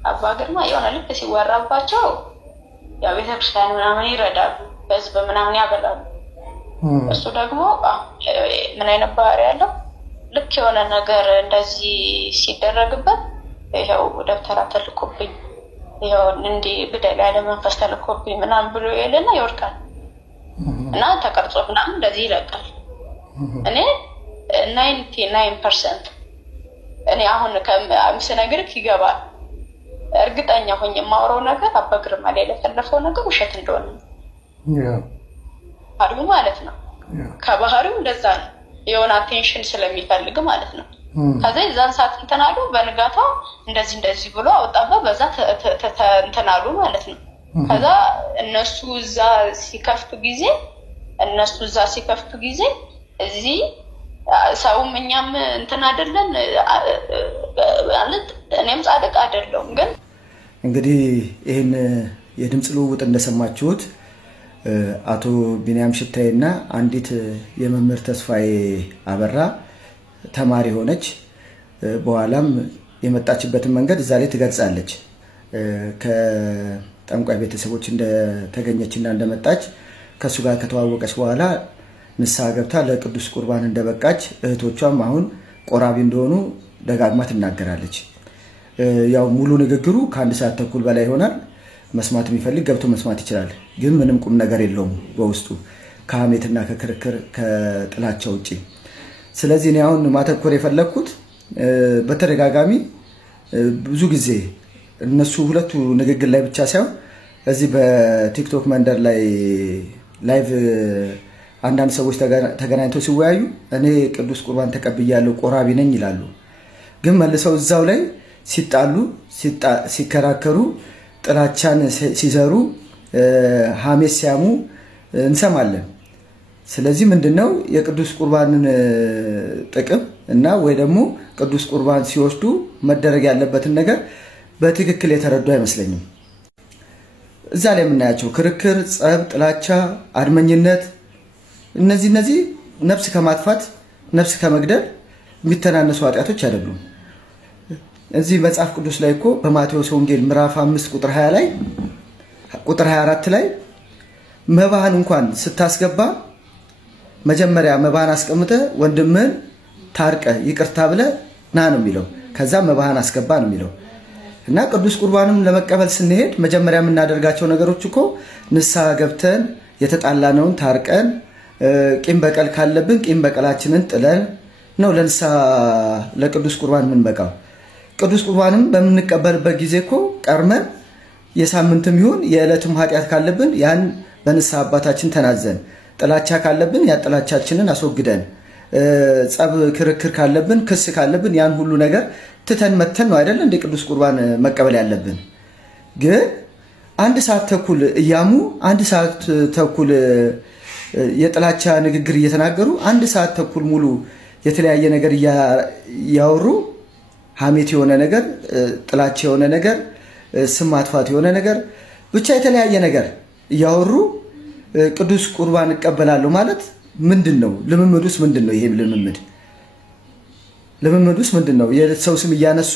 አባ ግርማ የሆነ ልክ ሲወራባቸው ያው ቤተክርስቲያን ምናምን ይረዳሉ፣ በህዝብ ምናምን ያበላሉ። እሱ ደግሞ ምን አይነት ባህሪ ያለው ልክ የሆነ ነገር እንደዚህ ሲደረግበት ይኸው ደብተራ ተልኮብኝ ይኸው እንዲህ ግደል ያለ መንፈስ ተልኮብኝ ምናምን ብሎ ይልና ይወድቃል እና ተቀርጾ ምናምን እንደዚህ ይለቃል። እኔ 99% እኔ አሁን ከምስነግርህ ይገባል እርግጠኛ ሆኜ የማወራው ነገር አባ ግርማ ላይ ለተለፈው ነገር ውሸት እንደሆነ ባህሪው ማለት ነው። ከባህሪው እንደዛ ነው፣ የሆነ አቴንሽን ስለሚፈልግ ማለት ነው። ከዛ የዛን ሰዓት እንትን አሉ፣ በንጋታው እንደዚህ ብሎ አወጣባ፣ በዛ እንትን አሉ ማለት ነው። ከዛ እነሱ እዛ ሲከፍቱ ጊዜ እዚህ ሰውም እኛም እንትን አይደለን ማለት እኔም ጻድቅ አይደለሁም። ግን እንግዲህ ይህን የድምፅ ልውውጥ እንደሰማችሁት አቶ ቢንያም ሽታዬና አንዲት የመምህር ተስፋዬ አበራ ተማሪ ሆነች። በኋላም የመጣችበትን መንገድ እዛ ላይ ትገልጻለች። ከጠንቋይ ቤተሰቦች እንደተገኘችና እንደመጣች ከእሱ ጋር ከተዋወቀች በኋላ ንስሐ ገብታ ለቅዱስ ቁርባን እንደበቃች እህቶቿም አሁን ቆራቢ እንደሆኑ ደጋግማ ትናገራለች። ያው ሙሉ ንግግሩ ከ1 ሰዓት ተኩል በላይ ይሆናል። መስማት የሚፈልግ ገብቶ መስማት ይችላል። ግን ምንም ቁም ነገር የለውም በውስጡ ከሐሜትና ከክርክር ከጥላቻ ውጪ። ስለዚህ እኔ አሁን ማተኮር የፈለግኩት በተደጋጋሚ ብዙ ጊዜ እነሱ ሁለቱ ንግግር ላይ ብቻ ሳይሆን እዚህ በቲክቶክ መንደር ላይ ላይቭ አንዳንድ ሰዎች ተገናኝተው ሲወያዩ እኔ ቅዱስ ቁርባን ተቀብያለሁ ቆራቢ ነኝ ይላሉ። ግን መልሰው እዛው ላይ ሲጣሉ ሲከራከሩ ጥላቻን ሲዘሩ ሐሜት ሲያሙ እንሰማለን። ስለዚህ ምንድነው የቅዱስ ቁርባንን ጥቅም እና ወይ ደግሞ ቅዱስ ቁርባን ሲወስዱ መደረግ ያለበትን ነገር በትክክል የተረዱ አይመስለኝም። እዛ ላይ የምናያቸው ክርክር፣ ጸብ፣ ጥላቻ፣ አድመኝነት እነዚህ ነፍስ ከማጥፋት ነፍስ ከመግደል የሚተናነሱ ኃጢአቶች አይደሉም። እዚህ መጽሐፍ ቅዱስ ላይ እኮ በማቴዎስ ወንጌል ምዕራፍ 5 ቁጥር 20 ላይ ቁጥር 24 ላይ መባህን እንኳን ስታስገባ መጀመሪያ መባህን አስቀምጠ ወንድምህን ታርቀ ይቅርታ ብለ ና ነው የሚለው። ከዛ መባህን አስገባ ነው የሚለው እና ቅዱስ ቁርባንም ለመቀበል ስንሄድ መጀመሪያ የምናደርጋቸው ነገሮች እኮ ንስሐ ገብተን የተጣላነውን ታርቀን ቂም በቀል ካለብን ቂም በቀላችንን ጥለን ነው ለንስሐ ለቅዱስ ቁርባን የምንበቃው። ቅዱስ ቁርባንም በምንቀበልበት ጊዜ እኮ ቀርመን የሳምንትም ይሁን የዕለትም ኃጢአት ካለብን ያን በንስሐ አባታችን ተናዘን፣ ጥላቻ ካለብን ያ ጥላቻችንን አስወግደን፣ ጸብ ክርክር ካለብን ክስ ካለብን ያን ሁሉ ነገር ትተን መተን ነው አይደል እንደ ቅዱስ ቁርባን መቀበል ያለብን። ግን 1 ሰዓት ተኩል እያሙ 1 ሰዓት ተኩል የጥላቻ ንግግር እየተናገሩ 1 ሰዓት ተኩል ሙሉ የተለያየ ነገር እያወሩ ሐሜት የሆነ ነገር፣ ጥላቻ የሆነ ነገር፣ ስም ማጥፋት የሆነ ነገር፣ ብቻ የተለያየ ነገር እያወሩ ቅዱስ ቁርባን እቀበላለሁ ማለት ምንድነው? ልምምዱስ ምንድነው? ይሄ ልምምዱስ ምንድነው? የሰው ስም እያነሱ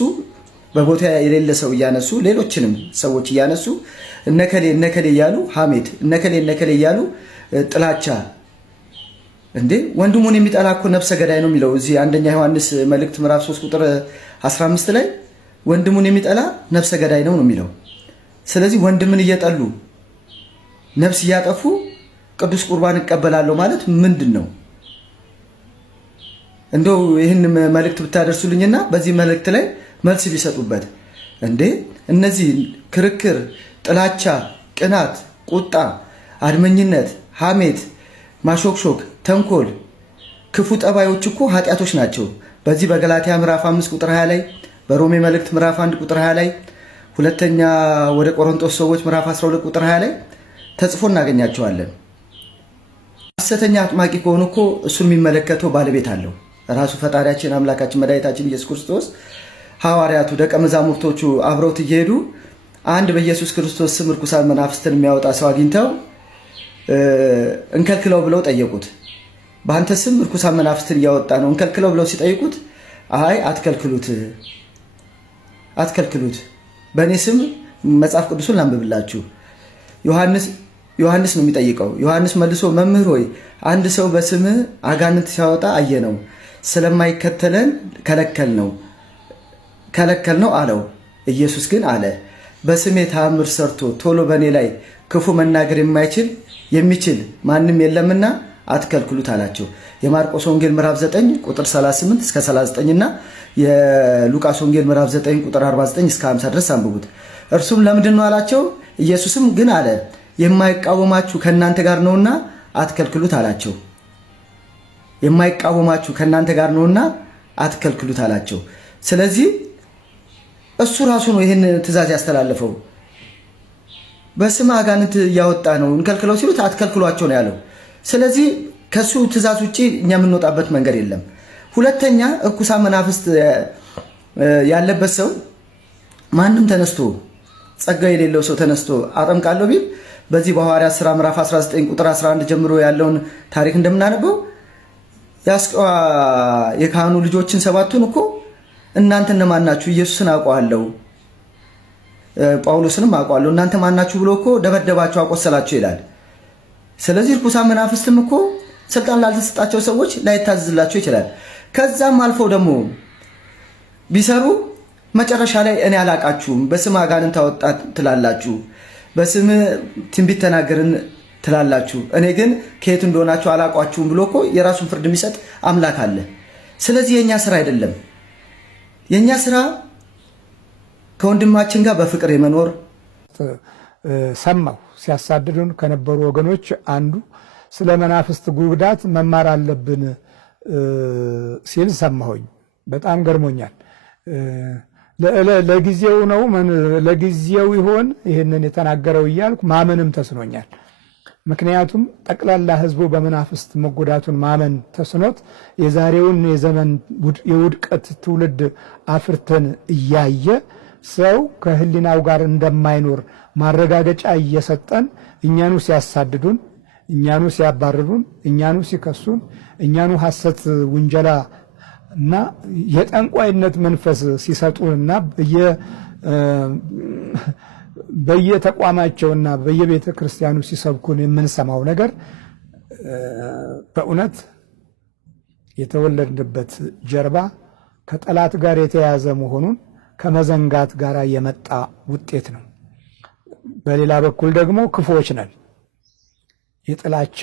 በቦታ የሌለ ሰው እያነሱ ሌሎችንም ሰዎች እያነሱ እነከሌ እያሉ ሐሜት እነከሌ እያሉ ጥላቻ። እንዴ ወንድሙን የሚጠላ እኮ ነፍሰ ገዳይ ነው የሚለው እዚህ አንደኛ ዮሐንስ መልእክት ምዕራፍ 3 ቁጥር 15 ላይ ወንድሙን የሚጠላ ነፍሰ ገዳይ ነው የሚለው። ስለዚህ ወንድምን እየጠሉ ነፍስ እያጠፉ ቅዱስ ቁርባን እቀበላለሁ ማለት ምንድነው? እንደው ይህን መልእክት ብታደርሱልኝና በዚህ መልእክት ላይ መልስ ቢሰጡበት። እንዴ እነዚህ ክርክር፣ ጥላቻ፣ ቅናት፣ ቁጣ፣ አድመኝነት፣ ሐሜት፣ ማሾክሾክ፣ ተንኮል፣ ክፉ ጠባዮች እኮ ኃጢአቶች ናቸው። በዚህ በገላትያ ምዕራፍ 5 ቁጥር 20 ላይ፣ በሮሜ መልእክት ምዕራፍ 1 ቁጥር 20 ላይ፣ ሁለተኛ ወደ ቆሮንቶስ ሰዎች ምዕራፍ 12 ቁጥር 20 ላይ ተጽፎ እናገኛቸዋለን። ሐሰተኛ አጥማቂ ከሆኑ እኮ እሱን የሚመለከተው ባለቤት አለው። ራሱ ፈጣሪያችን አምላካችን መድኃኒታችን ኢየሱስ ክርስቶስ ሐዋርያቱ ደቀ መዛሙርቶቹ አብረውት እየሄዱ አንድ በኢየሱስ ክርስቶስ ስም ርኩሳን መናፍስትን የሚያወጣ ሰው አግኝተው እንከልክለው ብለው ጠየቁት። በአንተ ስም ርኩሳን መናፍስትን እያወጣ ነው እንከልክለው ብለው ሲጠይቁት አይ አትከልክሉት፣ በእኔ ስም መጽሐፍ ቅዱሱን ላንብብላችሁ። ዮሐንስ ነው የሚጠይቀው። ዮሐንስ መልሶ መምህር ሆይ አንድ ሰው በስምህ አጋንንት ሲያወጣ አየነው፣ ስለማይከተለን ከለከል ነው አለው። ኢየሱስ ግን አለ በስሜ ተአምር ሰርቶ ቶሎ በእኔ ላይ ክፉ መናገር የሚችል ማንም የለምና አትከልክሉት አላቸው። የማርቆስ ወንጌል ምዕራፍ 9 ቁጥር 38 እስከ 39 እና የሉቃስ ወንጌል ምዕራፍ 9 ቁጥር 49 እስከ 50 ድረስ አንብቡት። እርሱም ለምንድን ነው አላቸው። ኢየሱስም ግን አለ የማይቃወማችሁ ከእናንተ ጋር ነውና አትከልክሉት አላቸው። የማይቃወማችሁ ከእናንተ ጋር ነውና አትከልክሉት አላቸው። ስለዚህ እሱ ራሱ ነው ይህን ትእዛዝ ያስተላለፈው። በስም አጋንንት እያወጣ ነው እንከልክለው ሲሉት አትከልክሏቸው ነው ያለው። ስለዚህ ከሱ ትእዛዝ ውጭ እኛ የምንወጣበት መንገድ የለም። ሁለተኛ እርኩሳን መናፍስት ያለበት ሰው ማንም ተነስቶ ጸጋ የሌለው ሰው ተነስቶ አጠምቃለሁ ቢል በዚህ በሐዋርያት ሥራ ምዕራፍ 19 ቁጥር 11 ጀምሮ ያለውን ታሪክ እንደምናነበው የአስቆሮቱ የካህኑ ልጆችን ሰባቱን እኮ እናንተ እነማን ናችሁ? ኢየሱስን አውቀዋለሁ ጳውሎስንም አውቀዋለሁ እናንተ ማን ናችሁ ብሎ እኮ ደበደባቸው፣ አቆሰላቸው ይላል። ስለዚህ እርኩሳን መናፍስትም እኮ ስልጣን ላልተሰጣቸው ሰዎች ላይታዘዝላቸው ይችላል። ከዛም አልፈው ደግሞ ቢሰሩ መጨረሻ ላይ እኔ አላቃችሁም፣ በስም አጋንንት አወጣ ትላላችሁ፣ በስም ትንቢት ተናገርን ትላላችሁ፣ እኔ ግን ከየት እንደሆናችሁ አላቋችሁም ብሎ እኮ የራሱን ፍርድ የሚሰጥ አምላክ አለ። ስለዚህ የኛ ስራ አይደለም። የኛ ስራ ከወንድማችን ጋር በፍቅር የመኖር ሰማሁ ሲያሳድዱን ከነበሩ ወገኖች አንዱ ስለ መናፍስት ጉዳት መማር አለብን ሲል ሰማሁኝ። በጣም ገርሞኛል። ለጊዜው ነው ለጊዜው ይሆን ይህንን የተናገረው እያልኩ ማመንም ተስኖኛል። ምክንያቱም ጠቅላላ ህዝቡ በመናፍስት መጎዳቱን ማመን ተስኖት የዛሬውን የዘመን የውድቀት ትውልድ አፍርተን እያየ ሰው ከህሊናው ጋር እንደማይኖር ማረጋገጫ እየሰጠን እኛኑ ሲያሳድዱን፣ እኛኑ ሲያባርሩን፣ እኛኑ ሲከሱን፣ እኛኑ ሐሰት ውንጀላ እና የጠንቋይነት መንፈስ ሲሰጡንና በየተቋማቸውና በየቤተ ክርስቲያኑ ሲሰብኩን የምንሰማው ነገር በእውነት የተወለድንበት ጀርባ ከጠላት ጋር የተያያዘ መሆኑን ከመዘንጋት ጋር የመጣ ውጤት ነው። በሌላ በኩል ደግሞ ክፉዎች ነን። የጥላቻ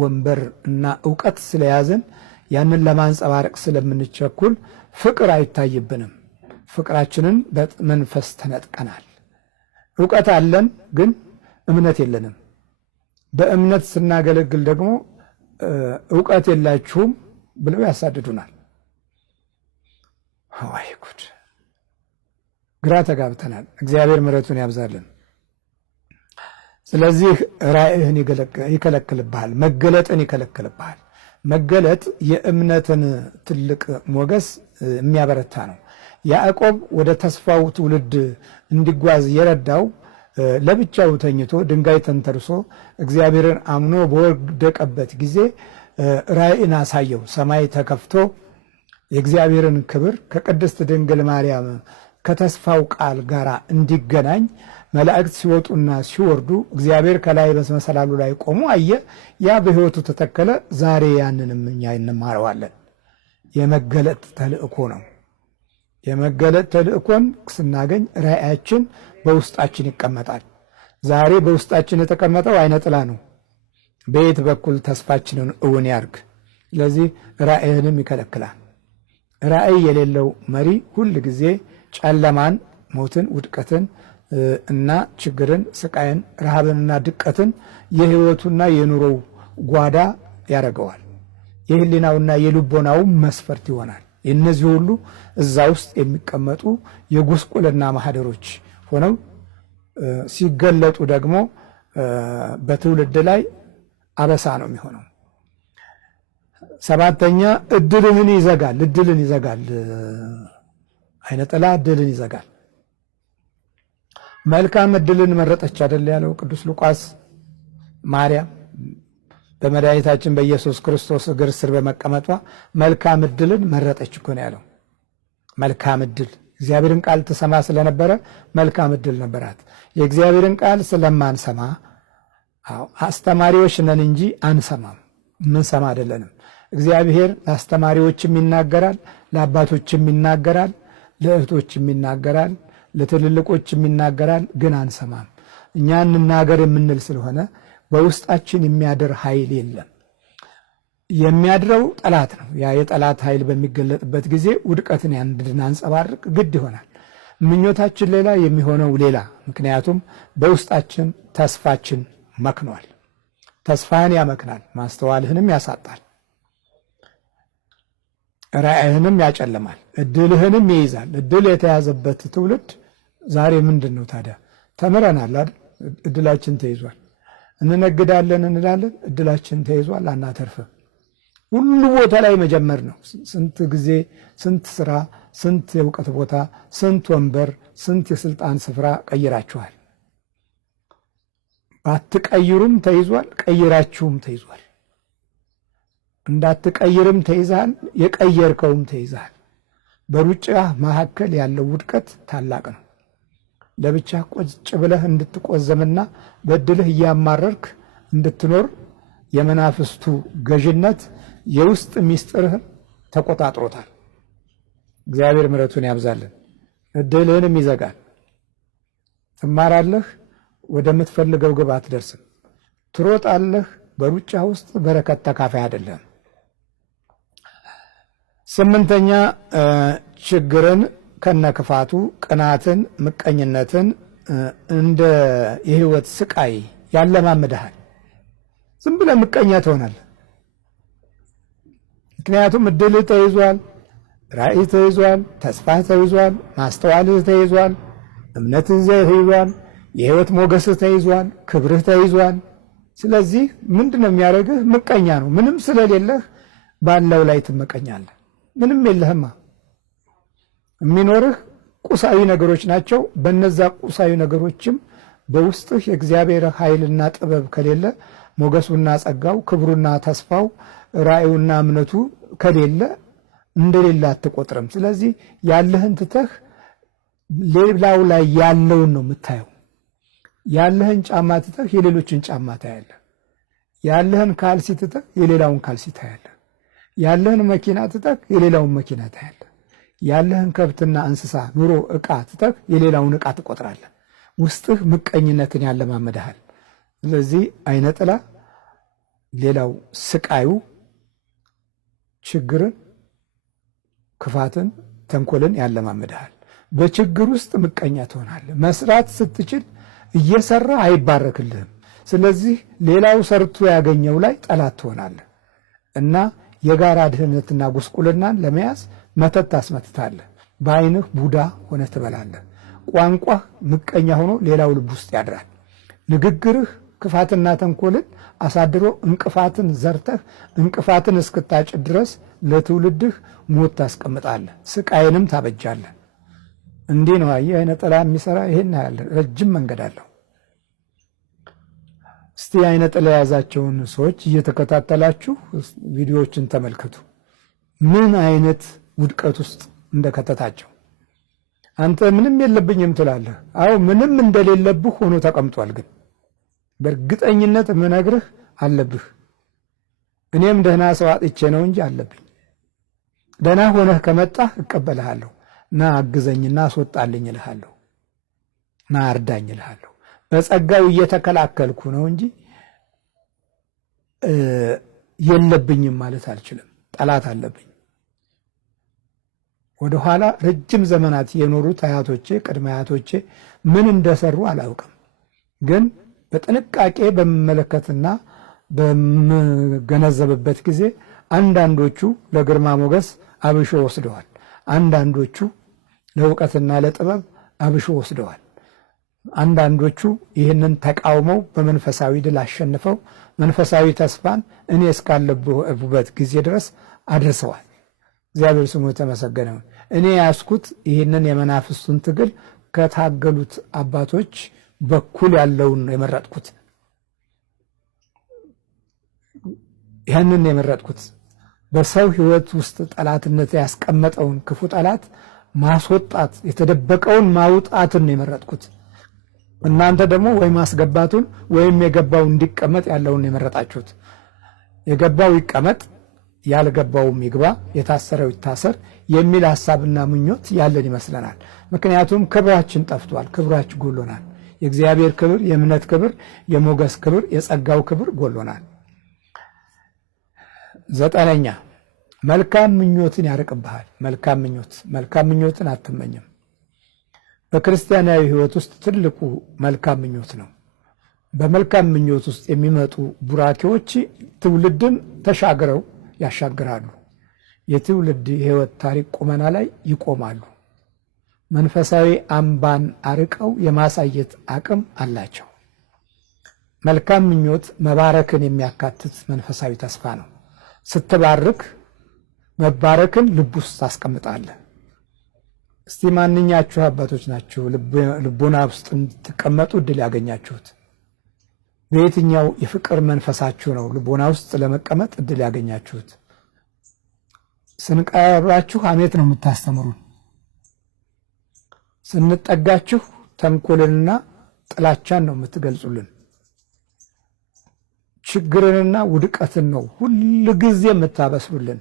ወንበር እና ዕውቀት ስለያዝን ያንን ለማንጸባረቅ ስለምንቸኩል ፍቅር አይታይብንም። ፍቅራችንን በመንፈስ ተነጥቀናል። ዕውቀት አለን ግን እምነት የለንም። በእምነት ስናገለግል ደግሞ ዕውቀት የላችሁም ብለው ያሳድዱናል። ወይ ጉድ! ግራ ተጋብተናል። እግዚአብሔር ምሕረቱን ያብዛልን። ስለዚህ ራእይህን ይከለክልብሃል፣ መገለጥን ይከለክልብሃል። መገለጥ የእምነትን ትልቅ ሞገስ የሚያበረታ ነው። ያዕቆብ ወደ ተስፋው ትውልድ እንዲጓዝ የረዳው ለብቻው ተኝቶ ድንጋይ ተንተርሶ እግዚአብሔርን አምኖ በወደቀበት ጊዜ ራእይን አሳየው። ሰማይ ተከፍቶ የእግዚአብሔርን ክብር ከቅድስት ድንግል ማርያም ከተስፋው ቃል ጋር እንዲገናኝ መላእክት ሲወጡና ሲወርዱ እግዚአብሔር ከላይ በመሰላሉ ላይ ቆሞ አየ። ያ በሕይወቱ ተተከለ። ዛሬ ያንንም እኛ እንማረዋለን። የመገለጥ ተልእኮ ነው። የመገለጥ ተልእኮን ስናገኝ ራእያችን በውስጣችን ይቀመጣል። ዛሬ በውስጣችን የተቀመጠው አይነ ጥላ ነው። በየት በኩል ተስፋችንን እውን ያርግ? ስለዚህ ራእይህንም ይከለክላል። ራእይ የሌለው መሪ ሁል ጊዜ ጨለማን፣ ሞትን፣ ውድቀትን እና ችግርን፣ ስቃይን፣ ረሃብንና ድቀትን የህይወቱና የኑሮው ጓዳ ያደርገዋል። የህሊናውና የልቦናው መስፈርት ይሆናል። የእነዚህ ሁሉ እዛ ውስጥ የሚቀመጡ የጉስቁልና ማህደሮች ሆነው ሲገለጡ ደግሞ በትውልድ ላይ አበሳ ነው የሚሆነው። ሰባተኛ እድልን ይዘጋል። አይነ ጥላ እድልን ይዘጋል። መልካም እድልን መረጠች አይደል ያለው ቅዱስ ሉቃስ። ማርያም በመድኃኒታችን በኢየሱስ ክርስቶስ እግር ስር በመቀመጧ መልካም እድልን መረጠች እኮ ነው ያለው። መልካም እድል እግዚአብሔርን ቃል ትሰማ ስለነበረ መልካም እድል ነበራት። የእግዚአብሔርን ቃል ስለማንሰማ አስተማሪዎች ነን እንጂ አንሰማም፣ ምንሰማ አይደለንም። እግዚአብሔር ለአስተማሪዎችም ይናገራል፣ ለአባቶችም ይናገራል፣ ለእህቶችም ይናገራል፣ ለትልልቆችም ይናገራል፣ ግን አንሰማም። እኛ እንናገር የምንል ስለሆነ በውስጣችን የሚያድር ኃይል የለም። የሚያድረው ጠላት ነው። ያ የጠላት ኃይል በሚገለጥበት ጊዜ ውድቀትን እንድናንጸባርቅ ግድ ይሆናል። ምኞታችን ሌላ፣ የሚሆነው ሌላ። ምክንያቱም በውስጣችን ተስፋችን መክኗል። ተስፋህን ያመክናል፣ ማስተዋልህንም ያሳጣል፣ ራእይህንም ያጨልማል፣ እድልህንም ይይዛል። እድል የተያዘበት ትውልድ ዛሬ ምንድን ነው ታዲያ? ተምረናል አይደል? እድላችን ተይዟል። እንነግዳለን እንላለን፣ እድላችን ተይዟል፣ አናተርፍም። ሁሉ ቦታ ላይ መጀመር ነው። ስንት ጊዜ፣ ስንት ስራ፣ ስንት የእውቀት ቦታ፣ ስንት ወንበር፣ ስንት የስልጣን ስፍራ ቀይራችኋል። ባትቀይሩም ተይዟል፣ ቀይራችሁም ተይዟል። እንዳትቀይርም ተይዛል፣ የቀየርከውም ተይዛል። በሩጫ መካከል ያለው ውድቀት ታላቅ ነው። ለብቻ ቁጭ ብለህ እንድትቆዘምና በድልህ እያማረርክ እንድትኖር የመናፍስቱ ገዥነት የውስጥ ሚስጥርህን ተቆጣጥሮታል። እግዚአብሔር ምሕረቱን ያብዛልን። እድልህንም ይዘጋል። ትማራለህ፣ ወደምትፈልገው ግብ አትደርስም። ትሮጣለህ፣ በሩጫ ውስጥ በረከት ተካፋይ አይደለም። ስምንተኛ ችግርን ከነክፋቱ፣ ቅናትን፣ ምቀኝነትን እንደ የህይወት ስቃይ ያለማምድሃል። ዝም ብለህ ምቀኛ ትሆናለህ። ምክንያቱም እድልህ ተይዟል፣ ራእይ ተይዟል፣ ተስፋህ ተይዟል፣ ማስተዋልህ ተይዟል፣ እምነትህ ተይዟል፣ የህይወት ሞገስህ ተይዟል፣ ክብርህ ተይዟል። ስለዚህ ምንድነው የሚያደርግህ? ምቀኛ ነው። ምንም ስለሌለህ ባለው ላይ ትመቀኛለህ። ምንም የለህማ። የሚኖርህ ቁሳዊ ነገሮች ናቸው። በነዛ ቁሳዊ ነገሮችም በውስጥህ የእግዚአብሔር ኃይልና ጥበብ ከሌለ፣ ሞገሱና ጸጋው፣ ክብሩና ተስፋው፣ ራእዩና እምነቱ ከሌለ እንደሌለ አትቆጥርም። ስለዚህ ያለህን ትተህ ሌላው ላይ ያለውን ነው የምታየው። ያለህን ጫማ ትተህ የሌሎችን ጫማ ታያለህ። ያለህን ካልሲ ትተህ የሌላውን ካልሲ ታያለህ። ያለህን መኪና ትተህ የሌላውን መኪና ታያለህ። ያለህን ከብትና እንስሳ፣ ኑሮ፣ ዕቃ ትተህ የሌላውን ዕቃ ትቆጥራለህ። ውስጥህ ምቀኝነትን ያለማመድሃል። ስለዚህ አይነ ጥላ፣ ሌላው ስቃዩ፣ ችግርን፣ ክፋትን፣ ተንኮልን ያለማመድሃል። በችግር ውስጥ ምቀኛ ትሆናለህ። መስራት ስትችል እየሰራ አይባረክልህም። ስለዚህ ሌላው ሰርቶ ያገኘው ላይ ጠላት ትሆናለህ እና የጋራ ድህነትና ጉስቁልናን ለመያዝ መተት ታስመትታለህ። በዓይንህ ቡዳ ሆነ ትበላለህ። ቋንቋህ ምቀኛ ሆኖ ሌላው ልብ ውስጥ ያድራል። ንግግርህ ክፋትና ተንኮልን አሳድሮ እንቅፋትን ዘርተህ እንቅፋትን እስክታጭድ ድረስ ለትውልድህ ሞት ታስቀምጣለህ፣ ስቃይንም ታበጃለህ። እንዲህ ነው አየህ፣ አይነ ጥላ የሚሰራ ይሄን ያለ ረጅም መንገድ አለው። እስቲ አይነ ጥላ የያዛቸውን ሰዎች እየተከታተላችሁ ቪዲዮዎችን ተመልከቱ፣ ምን አይነት ውድቀት ውስጥ እንደከተታቸው። አንተ ምንም የለብኝም ትላለህ። አዎ ምንም እንደሌለብህ ሆኖ ተቀምጧል። ግን በእርግጠኝነት ምነግርህ አለብህ። እኔም ደህና ሰው አጥቼ ነው እንጂ አለብኝ። ደህና ሆነህ ከመጣህ እቀበልሃለሁ። ና አግዘኝና አስወጣልኝ እልሃለሁ። ና አርዳኝ እልሃለሁ። በጸጋው እየተከላከልኩ ነው እንጂ የለብኝም ማለት አልችልም። ጠላት አለብኝ። ወደ ኋላ ረጅም ዘመናት የኖሩት አያቶቼ፣ ቅድመ አያቶቼ ምን እንደሰሩ አላውቅም። ግን በጥንቃቄ በመመለከትና በመገነዘብበት ጊዜ አንዳንዶቹ ለግርማ ሞገስ አብሾ ወስደዋል። አንዳንዶቹ ለእውቀትና ለጥበብ አብሾ ወስደዋል። አንዳንዶቹ ይህንን ተቃውመው በመንፈሳዊ ድል አሸንፈው መንፈሳዊ ተስፋን እኔ እስካለሁበት ጊዜ ድረስ አድርሰዋል። እግዚአብሔር ስሙ የተመሰገነ ይሁን። እኔ ያስኩት ይህንን የመናፍስቱን ትግል ከታገሉት አባቶች በኩል ያለውን የመረጥኩት። ይህንን የመረጥኩት በሰው ሕይወት ውስጥ ጠላትነት ያስቀመጠውን ክፉ ጠላት ማስወጣት የተደበቀውን ማውጣትን ነው የመረጥኩት። እናንተ ደግሞ ወይ ማስገባቱን ወይም የገባው እንዲቀመጥ ያለውን የመረጣችሁት። የገባው ይቀመጥ ያልገባውም ይግባ የታሰረው ይታሰር የሚል ሐሳብና ምኞት ያለን ይመስለናል። ምክንያቱም ክብራችን ጠፍቷል፣ ክብራችን ጎሎናል። የእግዚአብሔር ክብር፣ የእምነት ክብር፣ የሞገስ ክብር፣ የጸጋው ክብር ጎሎናል። 9ኛ መልካም ምኞትን ያርቅብሃል። መልካም ምኞትን አትመኝም። በክርስቲያናዊ ሕይወት ውስጥ ትልቁ መልካም ምኞት ነው። በመልካም ምኞት ውስጥ የሚመጡ ቡራኬዎች ትውልድን ተሻግረው ያሻግራሉ። የትውልድ የሕይወት ታሪክ ቁመና ላይ ይቆማሉ። መንፈሳዊ አምባን አርቀው የማሳየት አቅም አላቸው። መልካም ምኞት መባረክን የሚያካትት መንፈሳዊ ተስፋ ነው። ስትባርክ መባረክን ልብ ውስጥ ታስቀምጣለህ። እስቲ ማንኛችሁ አባቶች ናችሁ ልቦና ውስጥ እንድትቀመጡ እድል ያገኛችሁት? በየትኛው የፍቅር መንፈሳችሁ ነው ልቦና ውስጥ ለመቀመጥ እድል ያገኛችሁት? ስንቀርባችሁ ሐሜት ነው የምታስተምሩን። ስንጠጋችሁ ተንኮልንና ጥላቻን ነው የምትገልጹልን። ችግርንና ውድቀትን ነው ሁሉ ጊዜ የምታበስሉልን።